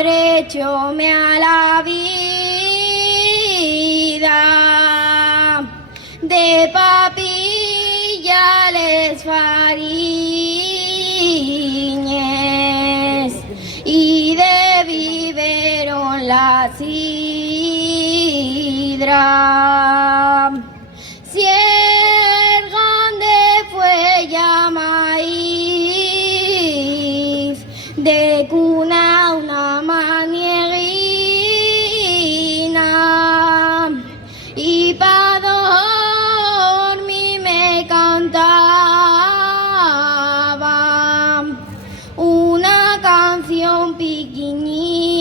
madre echóme a la vida, de papilla les fariñes y de biberón la sidra. Si el grande fue ya maíz, de cuna una manierina, y pa' dormir me cantaba una canción pequeñita.